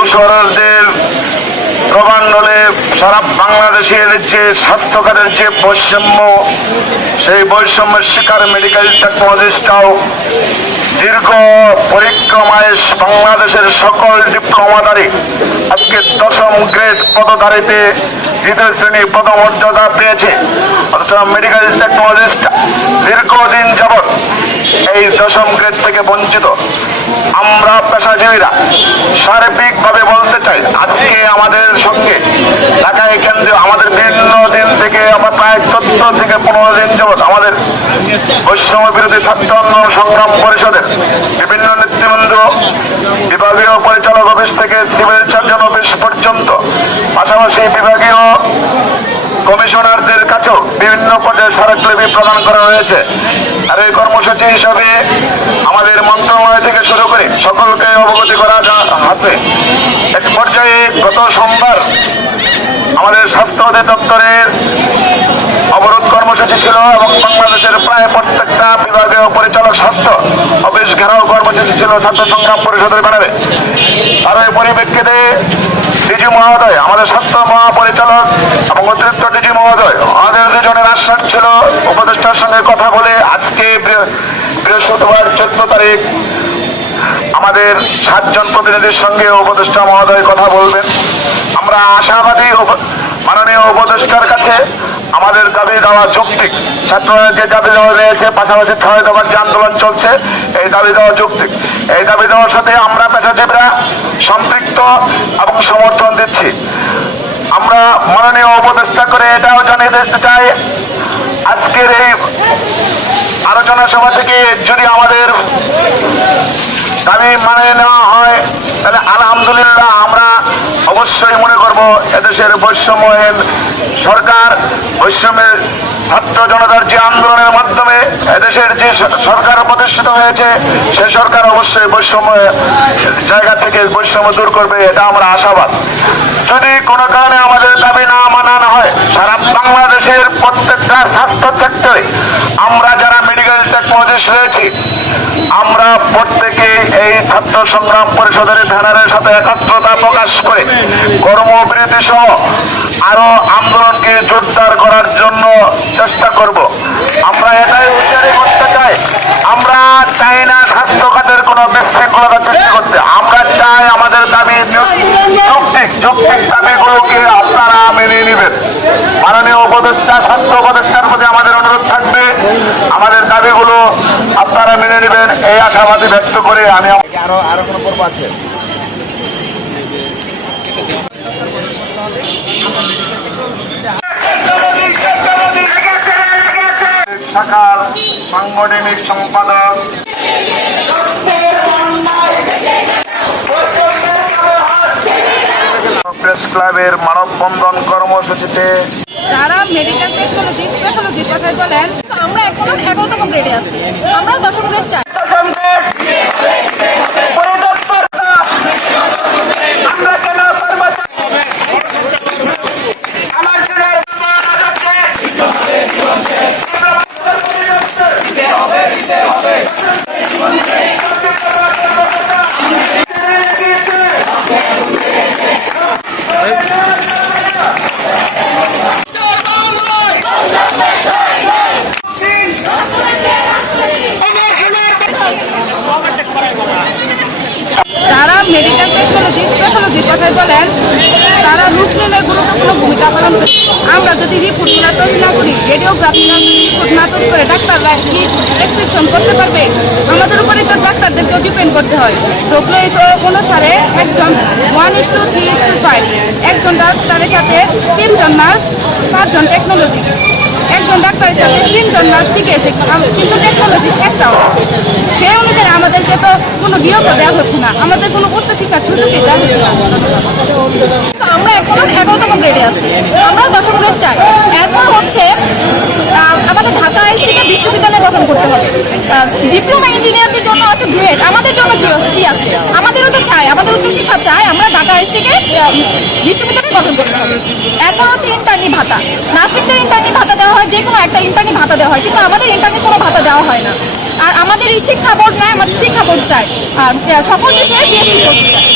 দূষরদের প্রভান্ডলে সারা বাংলাদেশের যে স্বাস্থ্যখাতের যে বৈষম্য, সেই বৈষম্যের শিকার মেডিকেল টেকনোলজিস্টরাও দীর্ঘ পরিক্রমায় বাংলাদেশের সকল ডিপ্লোমাধারী আজকে দশম গ্রেড পদধারীতে দ্বিতীয় শ্রেণি পদমর্যাদা পেয়েছে। অথচ মেডিকেল টেকনোলজিস্ট দীর্ঘদিন যাবৎ এই দশম গ্রেড থেকে বঞ্চিত। আমরা পেশাজীবীরা সার্বিকভাবে বলতে চাই, আজকে আমাদের সঙ্গে ঢাকায় কেন্দ্রে আমাদের বিভিন্ন দিন থেকে, আমরা প্রায় চোদ্দ থেকে পনেরো দিন যাবৎ আমাদের বৈষম্য বিরোধী ছাত্র আন্দোলন সংগ্রাম পরিষদের বিভিন্ন নেতৃবৃন্দ, বিভাগীয় পরিচালক অফিস থেকে সিভিল সার্জন অফিস পর্যন্ত, পাশাপাশি বিভাগীয় কমিশনারদের কাছেও বিভিন্ন পর্যায়ে স্মারকলিপি প্রদান করা হয়েছে। আর এই কর্মসূচি হিসাবে আমাদের মন্ত্রণালয় থেকে শুরু করে সকলকে অবগতি করা যা- আছে এক পর্যায়ে গত সোমবার আমাদের স্বাস্থ্য অধিদপ্তরের অবরোধ কর্মসূচি ছিল এবং বাংলাদেশের প্রায় প্রত্যেকটা বিভাগীয় পরিচালক স্বাস্থ্য অফিস ঘেরাও কর্মসূচি ছিল ছাত্র সংগ্রাম পরিষদের ব্যানারে আর ওই পরিপ্রেক্ষিতে ডিজি মহোদয়, আমাদের স্বাস্থ্য মহাপরিচালক এবং অতিরিক্ত ডিজি মহোদয়, আমাদের দুজনের আশ্বাস ছিল, উপদেষ্টার সঙ্গে কথা বলে আজকে বৃহ- বৃহস্পতিবার চোদ্দ তারিখ আমাদের সাতজন প্রতিনিধির সঙ্গে উপদেষ্টা মহোদয় কথা বলবেন। আমরা আশাবাদী মাননীয় উপদেষ্টার কাছে আমাদের দাবি দেওয়া যৌক্তিক ছাত্ররা যে দাবি দেওয়া রয়েছে, পাশাপাশি ছয় দফার যে আন্দোলন চলছে, এই দাবি দেওয়া যৌক্তিক এই দাবি দেওয়ার সাথে আমরা পেশাজীবীরা সম্পৃক্ত এবং সমর্থন দিচ্ছি। আমরা মাননীয় উপদেষ্টা করে এটাও জানিয়ে দিতে চাই, আজকের এই আলোচনা সভা থেকে যদি আমাদের দাবি মানে নেওয়া হয়, তাহলে আলহামদুলিল্লাহ আমরা অবশ্যই মনে করব এদেশের বৈষম্যহীন সরকার, বৈষম্যের ছাত্র জনতার যে আন্দোলনের মাধ্যমে এদেশের যে সরকার প্রতিষ্ঠিত হয়েছে, সে সরকার অবশ্যই বৈষম্য, জায়গা থেকে বৈষম্য দূর করবে, এটা আমরা আশাবাদ। যদি কোনো কারণে আমাদের দাবি না মানানো হয়, সারা বাংলাদেশের প্রত্যেকটা স্বাস্থ্য সেক্টরে আমরা যারা মেডিকেল টেকনোলজিস্ট রয়েছি আমরা প্রত্যেকে এই ছাত্র সংগ্রাম পরিষদের ব্যানারের সাথে একাত্রতা প্রকাশ করে কর্মবিরতি সহ আরও আন্দোলনকে জোরদার করার জন্য চেষ্টা করব। আমরা এটাই উচ্চারণ করতে চাই। আমরা চাই না স্বাস্থ্য খাতের কোনো বিশৃঙ্খলতা সৃষ্টি করতে। আমরা চাই আমাদের দাবি যৌক্তিক যৌক্তিক দাবিগুলোকে আপনারা মেনে নেবেন। মাননীয় উপদেষ্টা, স্বাস্থ্য উপদেষ্টার প্রতি আমাদের আপনারা মেনে নেবেন এই আশাবাদী ব্যক্ত করে আমি আরও আরও কোনো পর্ব আছে? শাখার সাংগঠনিক সম্পাদক প্রেস ক্লাবের মানববন্ধন কর্মসূচিতে যারা মেডিকেল টেকনোলজি বলেন আমরা এখন এগারোতম গ্রেডে আছি। আমরা দশম গ্রেড চাই যারা মেডিকেল টেকনোলজি প্যাথোলজির কথাই বলেন, তারা রোগ নির্ণয়ে গুরুত্বপূর্ণ ভূমিকা পালন করে। আমরা যদি রিপোর্ট না তৈরি না করি রেডিওগ্রাফি না যদি রিপোর্ট না তৈরি করে ডাক্তাররা কি প্রেসক্রিপশন করতে পারবে? আমাদের উপরে তো ডাক্তারদেরকেও ডিপেন্ড করতে হয়। ডব্লিউএইচও অনুসারে একজন one is to three is to five একজন ডাক্তারের সাথে তিনজন নার্স পাঁচজন টেকনোলজি একজন ডাক্তারের সাথে তিনজন নার্স আছে কিন্তু টেকনোলজি একটাও। সেই অনুযায়ী আমাদেরকে তো কোনো বিয়োগও দেওয়া হচ্ছে না, আমাদের কোনো উচ্চশিক্ষার সুযোগই দেওয়া হচ্ছে না। আমরা এখনও এগারোতম গ্রেডে আছি। আমরা দশম গ্রেড চাই। এরপর হচ্ছে আমাদের ঢাকা আইসিকে বিশ্ববিদ্যালয় গঠন করতে হবে। ডিপ্লোমা ইঞ্জিনিয়ারদের জন্য আছে গ্রেড আমাদের জন্য কি আছে? আমাদেরও তো চাই, আমাদের উচ্চশিক্ষা চাই, আমরা ঢাকা আইসিকে বিশ্ববিদ্যালয় গঠন করতে হবে। এরপর হচ্ছে ইন্টার্নি ভাতা। নার্সিংদের ইন্টার্নি ভাতা। যে কোনো একটা ইন্টারনেট ভাতা দেওয়া হয়, কিন্তু আমাদের ইন্টারনেট কোনো ভাতা দেওয়া হয় না। আর আমাদের এই শিক্ষা বোর্ড নয়, আমাদের শিক্ষা বোর্ড চায়। আর সকল বিষয়ে বিএসসি চাই